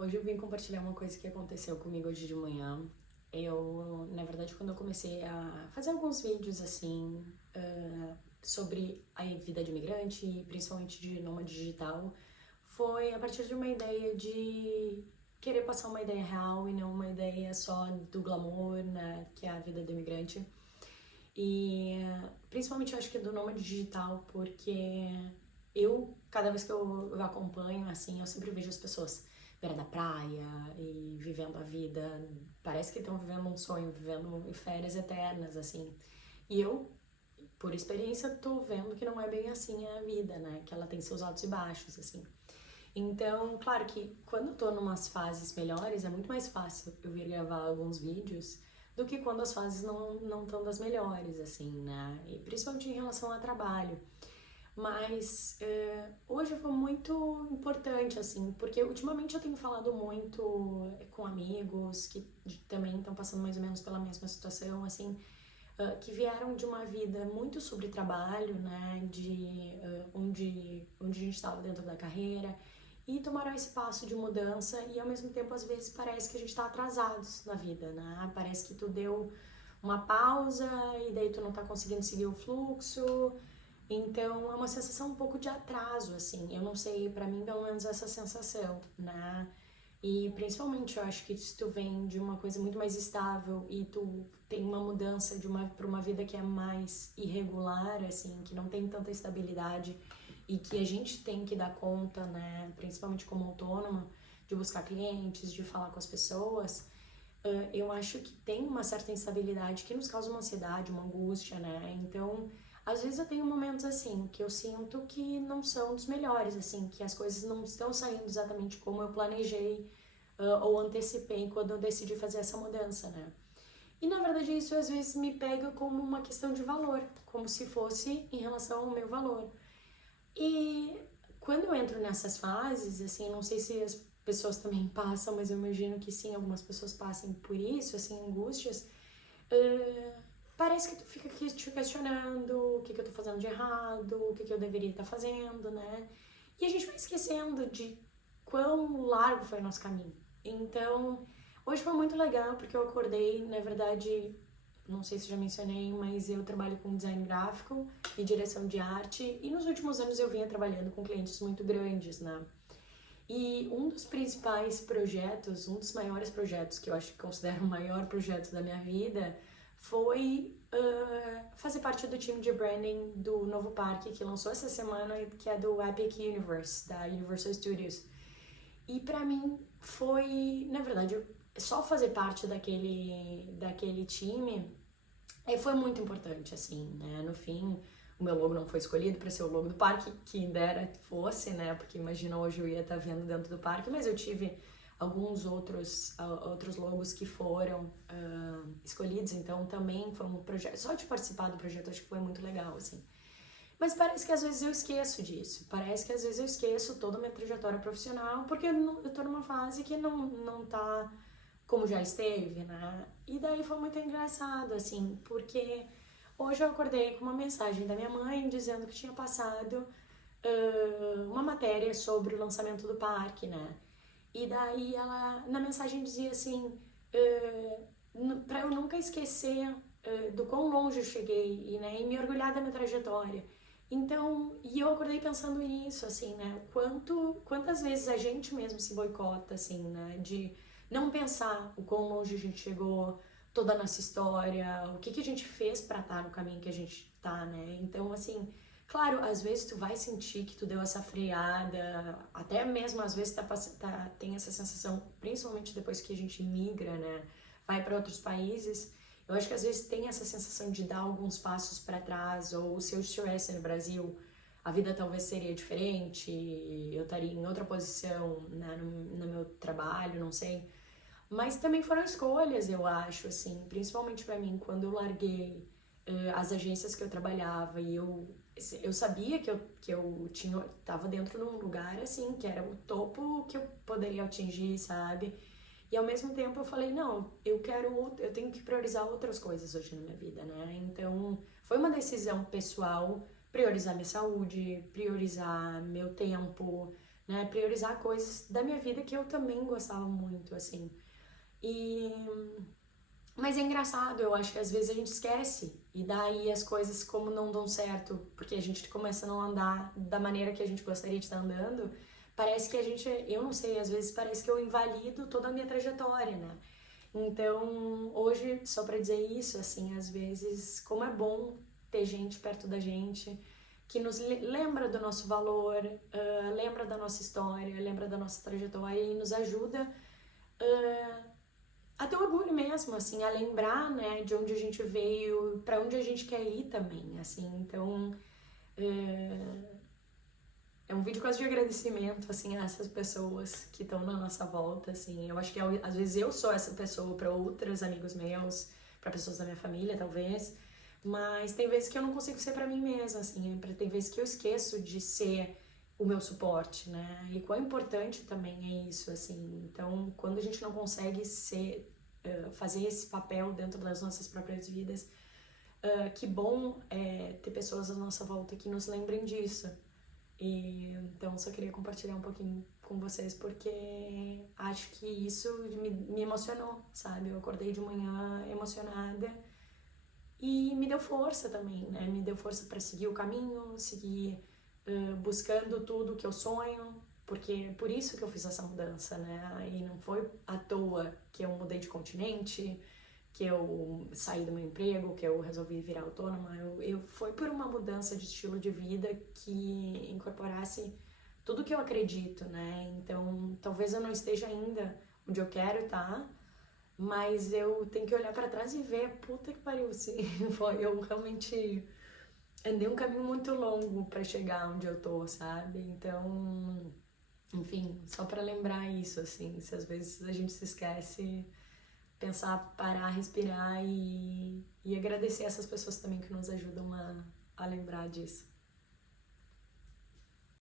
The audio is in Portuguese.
Hoje eu vim compartilhar uma coisa que aconteceu comigo hoje de manhã. Na verdade, quando eu comecei a fazer alguns vídeos assim sobre a vida de imigrante, principalmente de nômade digital, foi a partir de uma ideia de querer passar uma ideia real e não uma ideia só do glamour, né, que é a vida do imigrante. E principalmente eu acho que é do nômade digital, porque cada vez que eu acompanho, assim, eu sempre vejo as pessoas beira da praia e vivendo a vida, parece que estão vivendo um sonho, vivendo férias eternas, assim. E eu, por experiência, tô vendo que não é bem assim a vida, né? Que ela tem seus altos e baixos, assim. Então, claro que quando eu tô numas fases melhores, é muito mais fácil eu vir gravar alguns vídeos do que quando as fases não estão das melhores, assim, né? E principalmente em relação ao trabalho. Mas hoje foi muito importante, assim, porque ultimamente eu tenho falado muito com amigos que também estão passando mais ou menos pela mesma situação, assim, que vieram de uma vida muito sobre trabalho, né, onde a gente estava dentro da carreira, e tomaram esse passo de mudança e ao mesmo tempo às vezes parece que a gente está atrasados na vida, né? Parece que tu deu uma pausa e daí tu não tá conseguindo seguir o fluxo. Então é uma sensação um pouco de atraso, assim. Eu não sei, pra mim pelo menos essa sensação, né? E principalmente eu acho que se tu vem de uma coisa muito mais estável e tu tem uma mudança para uma vida que é mais irregular, assim, que não tem tanta estabilidade e que a gente tem que dar conta, né, principalmente como autônoma, de buscar clientes, de falar com as pessoas, eu acho que tem uma certa instabilidade que nos causa uma ansiedade, uma angústia, né? Então, às vezes eu tenho momentos assim que eu sinto que não são dos melhores, assim, que as coisas não estão saindo exatamente como eu planejei ou antecipei quando eu decidi fazer essa mudança, né? E na verdade isso às vezes me pega como uma questão de valor, como se fosse em relação ao meu valor. E quando eu entro nessas fases, assim, não sei se as pessoas também passam, mas eu imagino que sim, algumas pessoas passem por isso, assim, angústias. Parece que tu fica aqui te questionando o que eu tô fazendo de errado, o que eu deveria estar fazendo, né? E a gente vai esquecendo de quão largo foi o nosso caminho. Então, hoje foi muito legal porque eu acordei, na verdade, não sei se já mencionei, mas eu trabalho com design gráfico e direção de arte e nos últimos anos eu vinha trabalhando com clientes muito grandes, né? E um dos principais projetos, um dos maiores projetos que eu acho que considero o maior projeto da minha vida foi fazer parte do time de branding do novo parque que lançou essa semana, que é do Epic Universe, da Universal Studios. E pra mim foi, na verdade, só fazer parte daquele time foi muito importante, assim, né? No fim, o meu logo não foi escolhido para ser o logo do parque, que dera fosse, né? Porque imagina hoje eu ia estar vendo dentro do parque, mas eu tive alguns outros logos que foram escolhidos, então também foi um projeto. Só de participar do projeto acho que foi muito legal, assim. Mas parece que às vezes eu esqueço disso. Parece que às vezes eu esqueço toda a minha trajetória profissional, porque eu tô numa fase que não tá como já esteve, né? E daí foi muito engraçado, assim, porque hoje eu acordei com uma mensagem da minha mãe dizendo que tinha passado uma matéria sobre o lançamento do parque, né? E daí ela, na mensagem dizia assim, pra eu nunca esquecer do quão longe eu cheguei e, né, e me orgulhar da minha trajetória. Então, e eu acordei pensando nisso, assim, né? Quantas vezes a gente mesmo se boicota, assim, né? De não pensar o quão longe a gente chegou, toda a nossa história, o que a gente fez pra estar no caminho que a gente tá, né? Então, assim, claro, às vezes tu vai sentir que tu deu essa freada, até mesmo às vezes tem essa sensação, principalmente depois que a gente migra, né? Vai para outros países. Eu acho que às vezes tem essa sensação de dar alguns passos para trás, ou se eu estivesse no Brasil, a vida talvez seria diferente, eu estaria em outra posição, né, no meu trabalho, não sei. Mas também foram escolhas, eu acho, assim, principalmente para mim, quando eu larguei as agências que eu trabalhava e eu sabia que eu tava dentro de um lugar, assim, que era o topo que eu poderia atingir, sabe? E ao mesmo tempo eu falei, não, eu tenho que priorizar outras coisas hoje na minha vida, né? Então, foi uma decisão pessoal priorizar minha saúde, priorizar meu tempo, né? Priorizar coisas da minha vida que eu também gostava muito, assim. E... Mas é engraçado, eu acho que às vezes a gente esquece, e daí as coisas como não dão certo, porque a gente começa a não andar da maneira que a gente gostaria de estar andando, parece que a gente, eu não sei, às vezes parece que eu invalido toda a minha trajetória, né? Então, hoje, só pra dizer isso, assim, às vezes, como é bom ter gente perto da gente, que nos lembra do nosso valor, lembra da nossa história, lembra da nossa trajetória e nos ajuda a ter orgulho mesmo, assim, a lembrar, né, de onde a gente veio, para onde a gente quer ir também, assim. Então, é um vídeo quase de agradecimento, assim, a essas pessoas que estão na nossa volta, assim. Eu acho que às vezes eu sou essa pessoa para outros amigos meus, para pessoas da minha família, talvez. Mas tem vezes que eu não consigo ser para mim mesma, assim. Tem vezes que eu esqueço de ser o meu suporte, né? E quão importante também é isso, assim. Então, quando a gente não consegue fazer esse papel dentro das nossas próprias vidas, que bom ter pessoas à nossa volta que nos lembrem disso. E então só queria compartilhar um pouquinho com vocês porque acho que isso me emocionou, sabe? Eu acordei de manhã emocionada e me deu força também, né? Me deu força para seguir o caminho, seguir buscando tudo que eu sonho, porque é por isso que eu fiz essa mudança, né? E não foi à toa que eu mudei de continente, que eu saí do meu emprego, que eu resolvi virar autônoma. Foi por uma mudança de estilo de vida que incorporasse tudo que eu acredito, né? Então, talvez eu não esteja ainda onde eu quero estar, mas eu tenho que olhar para trás e ver, puta que pariu, sim, eu realmente andei um caminho muito longo para chegar onde eu tô, sabe? Então, enfim, só para lembrar isso, assim, se às vezes a gente se esquece, pensar, parar, respirar e agradecer essas pessoas também que nos ajudam a lembrar disso.